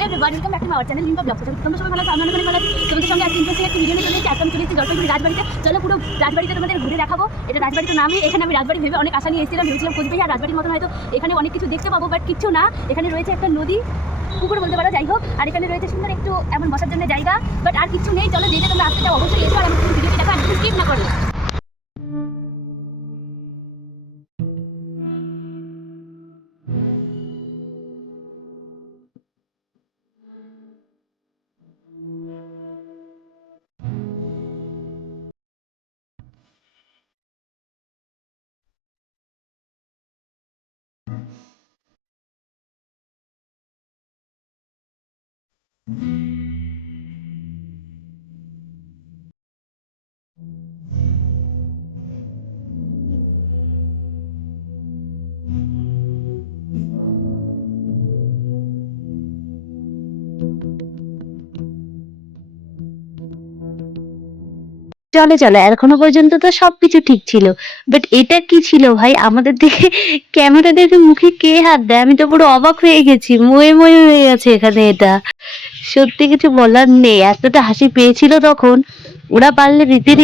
Hello everyone, welcome back to my channel link blog. তোমরা সবাই ভালো আছো? আমি অনেক ভালো আছি। তোমাদের সঙ্গে আজকে ইন্টারেস্টিং একটি ভিডিও নিয়ে চলে এসেছি। আজকে আমি চলে এসেছি জলপাইগুড়ি রাজবাড়িতে। চলো পুরো রাজবাড়িতে তোমাদের ঘুরে দেখাবো। এটা রাজবাড়ি তো নামই, এখানে আমি রাজবাড়ি ভেবে অনেক আশা নিয়ে এসেছিলাম। ভেবেছিলাম কোচবিহার রাজবাড়ির মতন হয়তো এখানে অনেক কিছু দেখতে পাবো, বাট কিচ্ছু না। এখানে রয়েছে একটা নদী, পুকুর বলতে পারো, যাই হোক। আর এখানে রয়েছে সুন্দর একটু এমন বসার জন্য জায়গা, বাট আর কিছু নেই। চলো যেটা তোমরা আসতে চাও অবশ্যই এসো, আর আমার ভিডিওটি দেখা একটু স্কিপ না করো। চলে চলে এখনো পর্যন্ত তো সবকিছু ঠিক ছিল, বাট এটা কি ছিল ভাই? আমাদের দিকে ক্যামেরা দেখে মুখে কে হাত দেয়? আমি তো পুরো অবাক হয়ে গেছি, ময়ে ময়ে হয়ে গেছে এখানে। এটা সত্যি কিছু বলার নেই, এতটা হাসি পেয়েছিল তখন। ওরা পারলে রীতির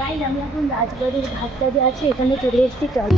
গাইজ, আমি এখন রাজবাড়ির ঘাটটা যে আছে এখানে চলে এসেছি। চল